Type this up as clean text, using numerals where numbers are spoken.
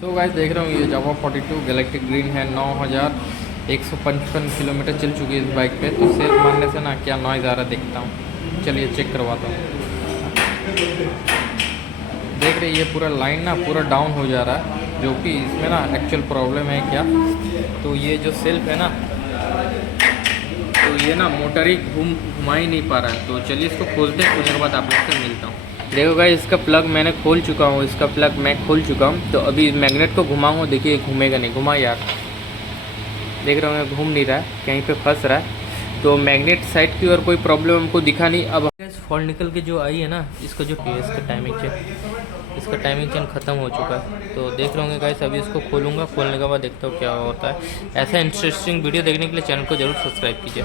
तो गाइस देख रहा हूँ ये जावा 42 गैलेक्टिक ग्रीन है। 9155 किलोमीटर चल चुकी है इस बाइक पे। तो सेल्फ मारने से ना क्या नॉइज़ आ रहा देखता हूँ, चलिए चेक करवाता हूँ। देख रहे ये पूरा लाइन ना पूरा डाउन हो जा रहा है, जो कि इसमें ना एक्चुअल प्रॉब्लम है क्या। तो ये जो सेल्फ है ना, तो ये ना मोटर ही घुमा ही नहीं पा रहा है। तो चलिए इसको खोलते हैं, कुछ देर बाद आप लोग से मिलता हूँ। देखो गाइस इसका प्लग मैंने खोल चुका हूँ, इसका प्लग मैं खोल चुका हूँ। तो अभी मैग्नेट को घुमाऊँगा, देखिए घूमेगा नहीं, घुमा यार, देख रहा हूँ मैं घूम नहीं रहा है, कहीं पे फंस रहा है। तो मैग्नेट साइड की और कोई प्रॉब्लम हमको दिखा नहीं। अब फॉल्ट निकल के जो आई है ना, इसका जो इसका टाइमिंग चेन, इसका टाइमिंग चेन ख़त्म हो चुका है। तो देख रहे होंगे गाइस, अभी इसको खोलूँगा, खोलने के बाद देखता हूँ क्या होता है। ऐसा इंटरेस्टिंग वीडियो देखने के लिए चैनल को जरूर सब्सक्राइब कीजिए।